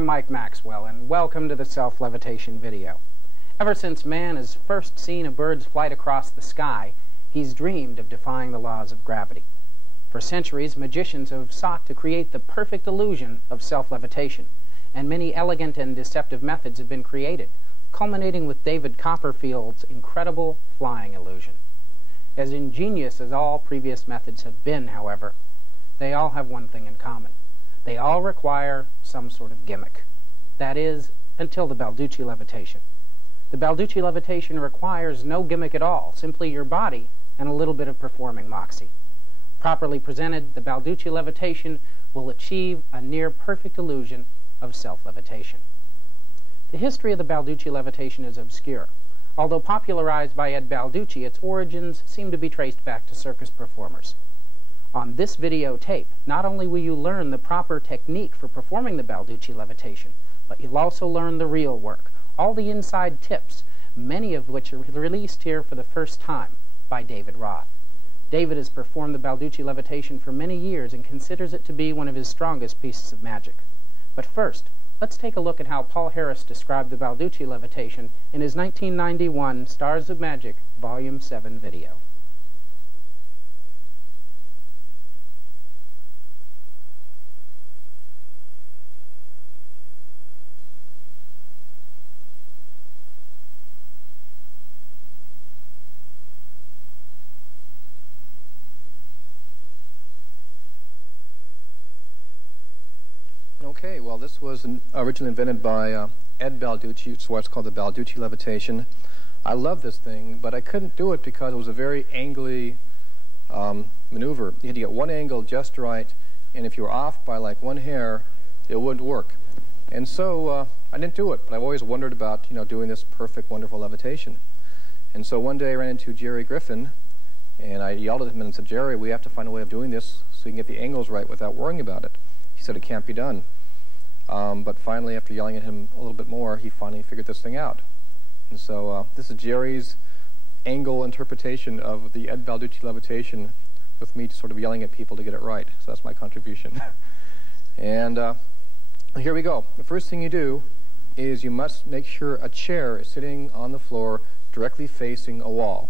I'm Mike Maxwell, and welcome to the self-levitation video. Ever since man has first seen a bird's flight across the sky, he's dreamed of defying the laws of gravity. For centuries, magicians have sought to create the perfect illusion of self-levitation, and many elegant and deceptive methods have been created, culminating with David Copperfield's incredible flying illusion. As ingenious as all previous methods have been, however, they all have one thing in common. They all require some sort of gimmick. That is, until the Balducci levitation. The Balducci levitation requires no gimmick at all, simply your body and a little bit of performing moxie. Properly presented, the Balducci levitation will achieve a near-perfect illusion of self-levitation. The history of the Balducci levitation is obscure. Although popularized by Ed Balducci, its origins seem to be traced back to circus performers. On this videotape, not only will you learn the proper technique for performing the Balducci levitation, but you'll also learn the real work, all the inside tips, many of which are released here for the first time by David Roth. David has performed the Balducci levitation for many years and considers it to be one of his strongest pieces of magic. But first, let's take a look at how Paul Harris described the Balducci levitation in his 1991 Stars of Magic Volume 7 video. Okay, well, this was originally invented by Ed Balducci. It's what's called the Balducci levitation. I love this thing, but I couldn't do it because it was a very angly maneuver. You had to get one angle just right, and if you were off by like one hair, it wouldn't work. And so I didn't do it, but I've always wondered about, doing this perfect, wonderful levitation. And so one day I ran into Jerry Griffin, and I yelled at him and said, "Jerry, we have to find a way of doing this so you can get the angles right without worrying about it." He said it can't be done. But finally, after yelling at him a little bit more, he finally figured this thing out. And so this is Jerry's angle interpretation of the Ed Balducci levitation, with me sort of yelling at people to get it right. So that's my contribution. And here we go. The first thing you do is you must make sure a chair is sitting on the floor directly facing a wall.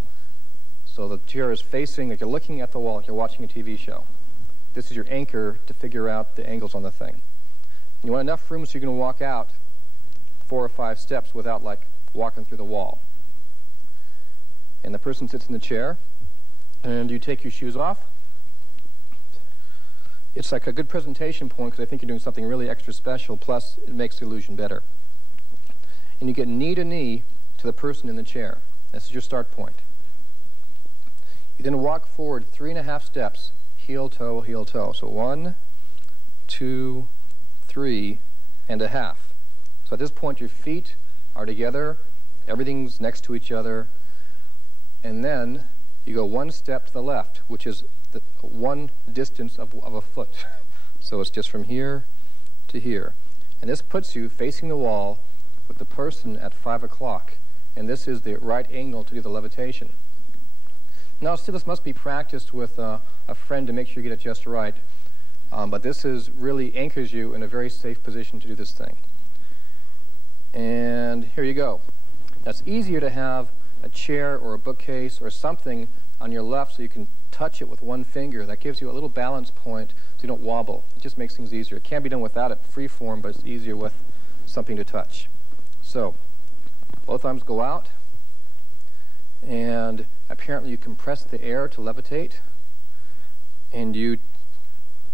So the chair is facing, like you're looking at the wall, like you're watching a TV show. This is your anchor to figure out the angles on the thing. You want enough room so you can walk out 4 or 5 steps without, like, walking through the wall. And the person sits in the chair, and you take your shoes off. It's like a good presentation point because I think you're doing something really extra special, plus it makes the illusion better. And you get knee to knee to the person in the chair. This is your start point. You then walk forward 3.5 steps, heel, toe, heel, toe. So 1, 2, 3.5. So at this point your feet are together, everything's next to each other, and then you go 1 step to the left, which is the one distance of a foot. So it's just from here to here. And this puts you facing the wall with the person at 5 o'clock, and this is the right angle to do the levitation. Now still, this must be practiced with a friend to make sure you get it just right. But this really anchors you in a very safe position to do this thing. And here you go. Now it's easier to have a chair or a bookcase or something on your left so you can touch it with one finger. That gives you a little balance point so you don't wobble. It just makes things easier. It can't be done without it free form, but it's easier with something to touch. So both arms go out, and apparently you compress the air to levitate, and you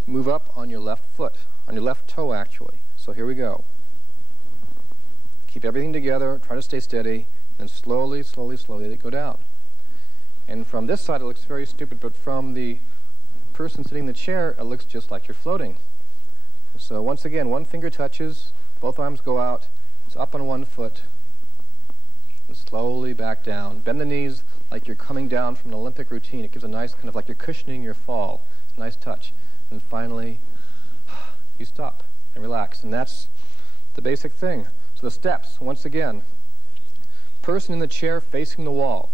move up on your left foot, on your left toe actually. So here we go. Keep everything together, try to stay steady, and slowly, slowly, slowly they go down. And from this side it looks very stupid, but from the person sitting in the chair it looks just like you're floating. So once again, one finger touches, both arms go out, it's up on one foot, and slowly back down. Bend the knees like you're coming down from an Olympic routine. It gives a nice kind of like you're cushioning your fall. Nice touch. And finally, you stop and relax. And that's the basic thing. So the steps, once again, person in the chair facing the wall,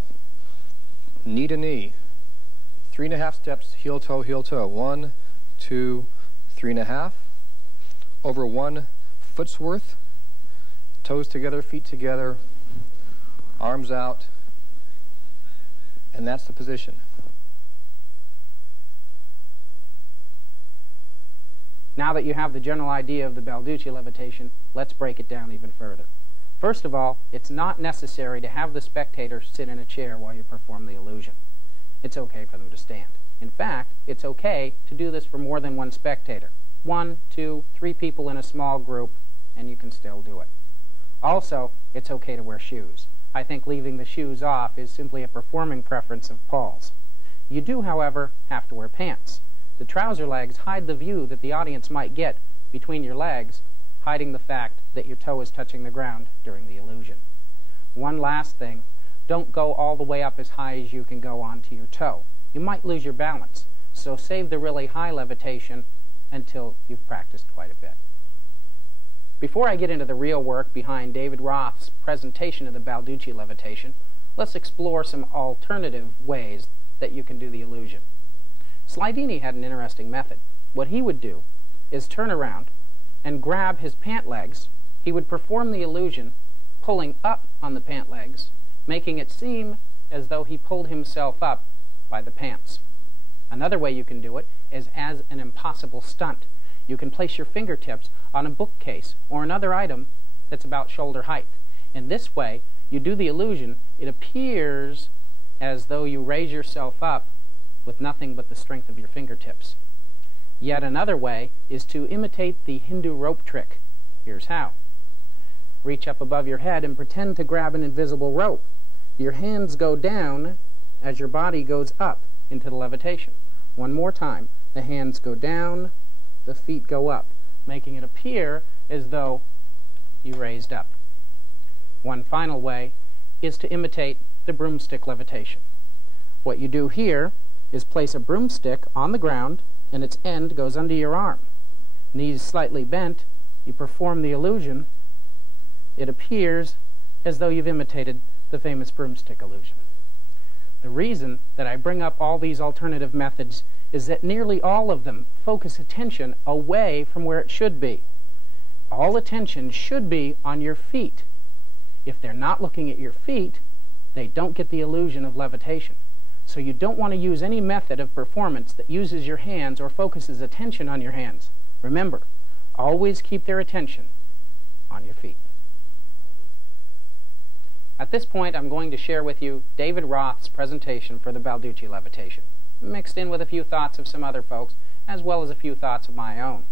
knee to knee, 3.5 steps, heel, toe, heel, toe. 1, 2, 3.5. Over 1 foot's worth, toes together, feet together, arms out, and that's the position. Now that you have the general idea of the Balducci levitation, let's break it down even further. First of all, it's not necessary to have the spectator sit in a chair while you perform the illusion. It's okay for them to stand. In fact, it's okay to do this for more than one spectator. 1, 2, 3 people in a small group, and you can still do it. Also, it's okay to wear shoes. I think leaving the shoes off is simply a performing preference of Paul's. You do, however, have to wear pants. The trouser legs hide the view that the audience might get between your legs, hiding the fact that your toe is touching the ground during the illusion. One last thing, don't go all the way up as high as you can go onto your toe. You might lose your balance, so save the really high levitation until you've practiced quite a bit. Before I get into the real work behind David Roth's presentation of the Balducci levitation, let's explore some alternative ways that you can do the illusion. Slidini had an interesting method. What he would do is turn around and grab his pant legs. He would perform the illusion pulling up on the pant legs, making it seem as though he pulled himself up by the pants. Another way you can do it is as an impossible stunt. You can place your fingertips on a bookcase or another item that's about shoulder height. In this way, you do the illusion. It appears as though you raise yourself up with nothing but the strength of your fingertips. Yet another way is to imitate the Hindu rope trick. Here's how. Reach up above your head and pretend to grab an invisible rope. Your hands go down as your body goes up into the levitation. One more time. The hands go down, the feet go up, making it appear as though you raised up. One final way is to imitate the broomstick levitation. What you do here is place a broomstick on the ground and its end goes under your arm. Knees slightly bent, you perform the illusion. It appears as though you've imitated the famous broomstick illusion. The reason that I bring up all these alternative methods is that nearly all of them focus attention away from where it should be. All attention should be on your feet. If they're not looking at your feet, they don't get the illusion of levitation. So you don't want to use any method of performance that uses your hands or focuses attention on your hands. Remember, always keep their attention on your feet. At this point, I'm going to share with you David Roth's presentation for the Balducci levitation, mixed in with a few thoughts of some other folks, as well as a few thoughts of my own.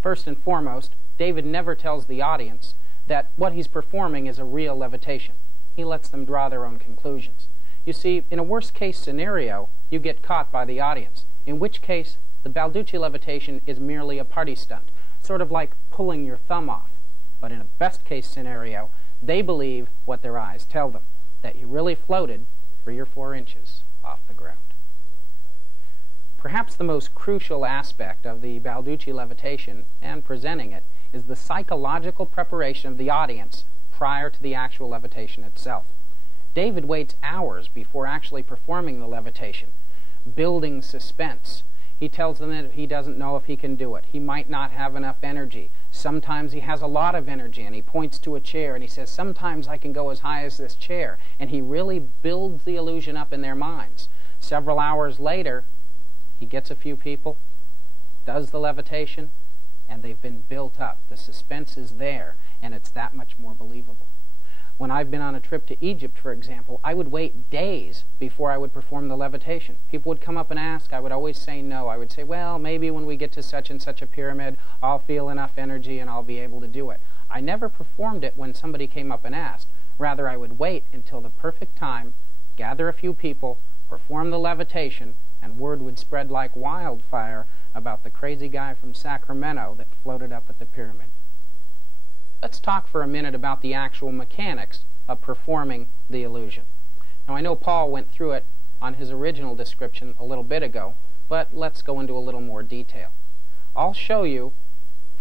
First and foremost, David never tells the audience that what he's performing is a real levitation. He lets them draw their own conclusions. You see, in a worst-case scenario, you get caught by the audience, in which case the Balducci levitation is merely a party stunt, sort of like pulling your thumb off. But in a best-case scenario, they believe what their eyes tell them, that you really floated 3 or 4 inches off the ground. Perhaps the most crucial aspect of the Balducci levitation and presenting it is the psychological preparation of the audience prior to the actual levitation itself. David waits hours before actually performing the levitation, building suspense. He tells them that he doesn't know if he can do it. He might not have enough energy. Sometimes he has a lot of energy, and he points to a chair, and he says, sometimes I can go as high as this chair. And he really builds the illusion up in their minds. Several hours later, he gets a few people, does the levitation, and they've been built up. The suspense is there, and it's that much more believable. When I've been on a trip to Egypt, for example, I would wait days before I would perform the levitation. People would come up and ask. I would always say no. I would say, well, maybe when we get to such and such a pyramid, I'll feel enough energy and I'll be able to do it. I never performed it when somebody came up and asked. Rather, I would wait until the perfect time, gather a few people, perform the levitation, and word would spread like wildfire about the crazy guy from Sacramento that floated up at the pyramid. Let's talk for a minute about the actual mechanics of performing the illusion. Now, I know Paul went through it on his original description a little bit ago, but let's go into a little more detail. I'll show you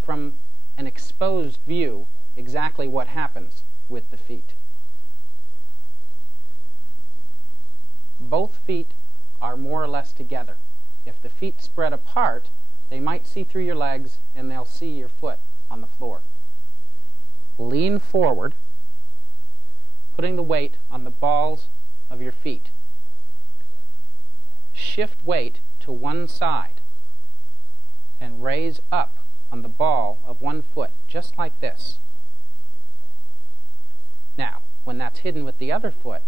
from an exposed view exactly what happens with the feet. Both feet are more or less together. If the feet spread apart, they might see through your legs and they'll see your foot on the floor. lean forward, putting the weight on the balls of your feet. Shift weight to one side and raise up on the ball of one foot, just like this. Now, when that's hidden with the other foot,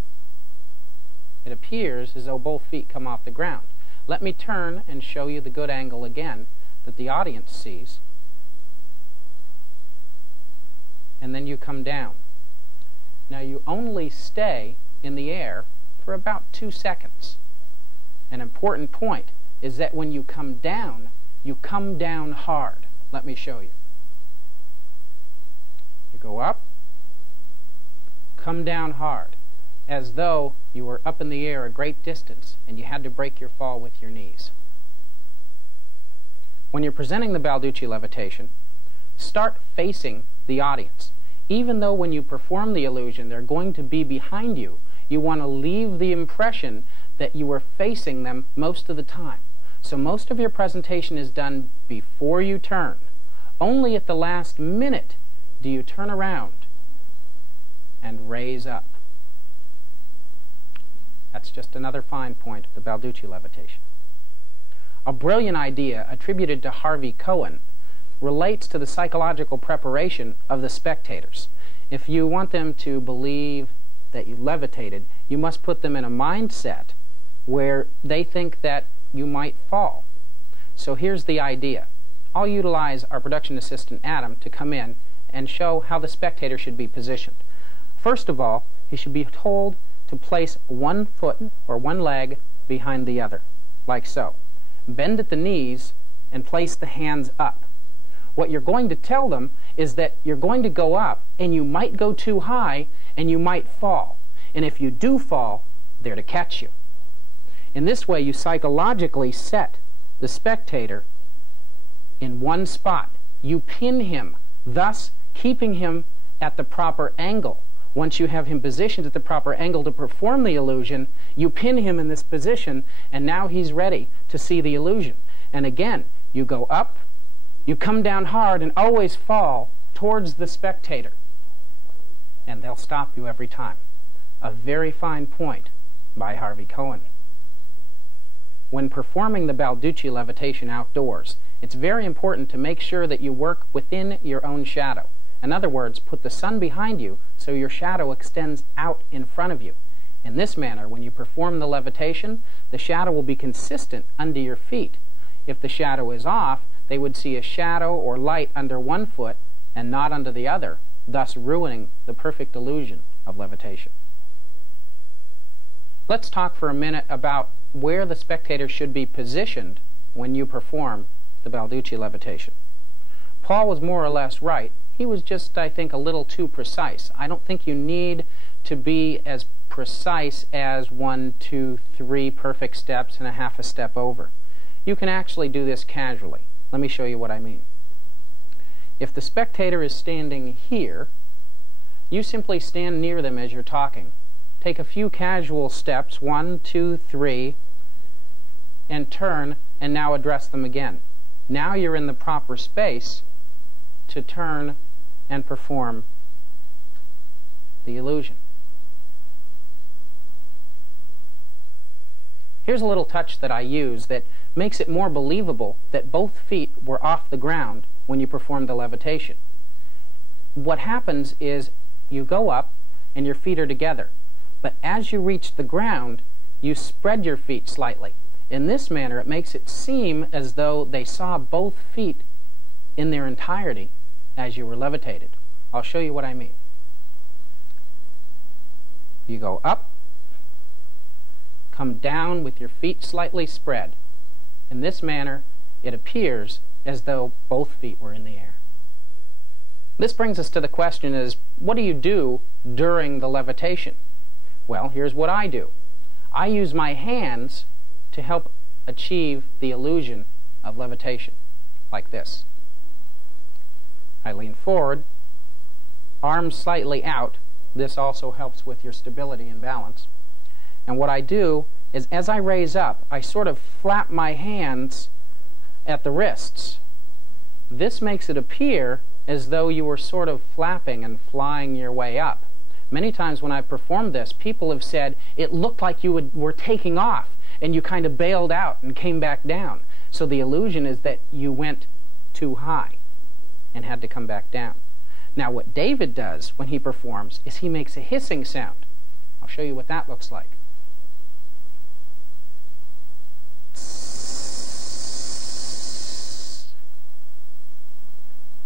it appears as though both feet come off the ground. Let me turn and show you the good angle again that the audience sees. And then you come down. Now you only stay in the air for about 2 seconds. An important point is that when you come down hard. Let me show you. You go up, come down hard, as though you were up in the air a great distance and you had to break your fall with your knees. When you're presenting the Balducci levitation, start facing the audience. Even though when you perform the illusion they're going to be behind you, you want to leave the impression that you are facing them most of the time. So most of your presentation is done before you turn. Only at the last minute do you turn around and raise up. That's just another fine point of the Balducci levitation. A brilliant idea attributed to Harvey Cohen relates to the psychological preparation of the spectators. If you want them to believe that you levitated, you must put them in a mindset where they think that you might fall. So here's the idea. I'll utilize our production assistant Adam to come in and show how the spectator should be positioned. First of all, he should be told to place one foot or one leg behind the other, like so. Bend at the knees and place the hands up. What you're going to tell them is that you're going to go up and you might go too high and you might fall. And if you do fall, they're to catch you. In this way, you psychologically set the spectator in one spot. You pin him, thus keeping him at the proper angle. Once you have him positioned at the proper angle to perform the illusion, you pin him in this position, and now he's ready to see the illusion. And again, you go up, you come down hard, and always fall towards the spectator. And they'll stop you every time. A very fine point by Harvey Cohen. When performing the Balducci levitation outdoors, it's very important to make sure that you work within your own shadow. In other words, put the sun behind you so your shadow extends out in front of you. In this manner, when you perform the levitation, the shadow will be consistent under your feet. If the shadow is off, they would see a shadow or light under one foot and not under the other, thus ruining the perfect illusion of levitation. Let's talk for a minute about where the spectator should be positioned when you perform the Balducci levitation. Paul was more or less right. He was just, I think, a little too precise. I don't think you need to be as precise as 1, 2, 3 perfect steps and a half a step over. You can actually do this casually. Let me show you what I mean. If the spectator is standing here, you simply stand near them as you're talking. Take a few casual steps, 1, 2, 3, and turn, and now address them again. Now you're in the proper space to turn and perform the illusion. Here's a little touch that I use that makes it more believable that both feet were off the ground when you perform the levitation. What happens is you go up and your feet are together, but as you reach the ground, you spread your feet slightly. In this manner, it makes it seem as though they saw both feet in their entirety as you were levitated. I'll show you what I mean. You go up, come down with your feet slightly spread. In this manner, it appears as though both feet were in the air. This brings us to the question is, what do you do during the levitation? Well, here's what I do. I use my hands to help achieve the illusion of levitation, like this. I lean forward, arms slightly out. This also helps with your stability and balance. And what I do is, as I raise up, I sort of flap my hands at the wrists. This makes it appear as though you were sort of flapping and flying your way up. Many times when I've performed this, people have said it looked like you were taking off and you kind of bailed out and came back down. So the illusion is that you went too high and had to come back down. Now what David does when he performs is he makes a hissing sound. I'll show you what that looks like.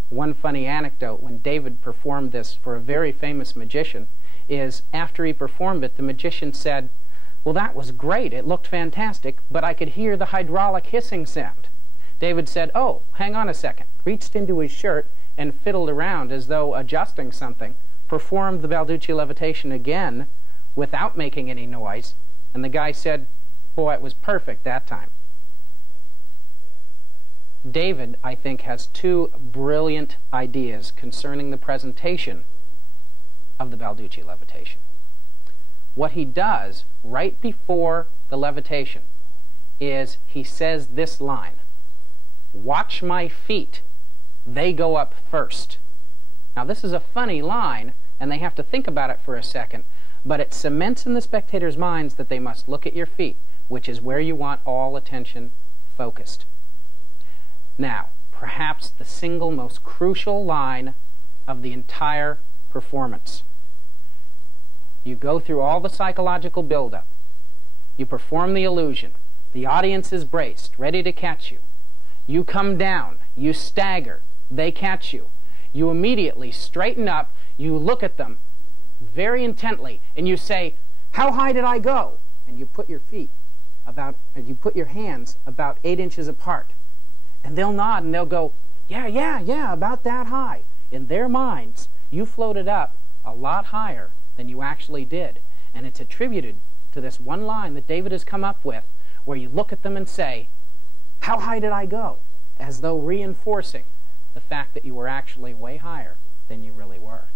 One funny anecdote, when David performed this for a very famous magician, is after he performed it, the magician said, "Well, that was great, it looked fantastic, but I could hear the hydraulic hissing sound." David said, "Oh, hang on a second," reached into his shirt and fiddled around as though adjusting something, performed the Balducci levitation again without making any noise, and the guy said, "Boy, it was perfect that time." David, I think, has two brilliant ideas concerning the presentation of the Balducci levitation. What he does right before the levitation is he says this line, "Watch my feet, they go up first." Now this is a funny line, and they have to think about it for a second, but it cements in the spectators' minds that they must look at your feet, which is where you want all attention focused. Now, perhaps the single most crucial line of the entire performance. You go through all the psychological buildup. You perform the illusion. The audience is braced, ready to catch you. You come down. You stagger. They catch you. You immediately straighten up. You look at them very intently, and you say, "How high did I go?" And you put your hands about 8 inches apart. And they'll nod and they'll go, yeah, about that high. In their minds, you floated up a lot higher than you actually did. And it's attributed to this one line that David has come up with, where you look at them and say, "How high did I go?" As though reinforcing the fact that you were actually way higher than you really were.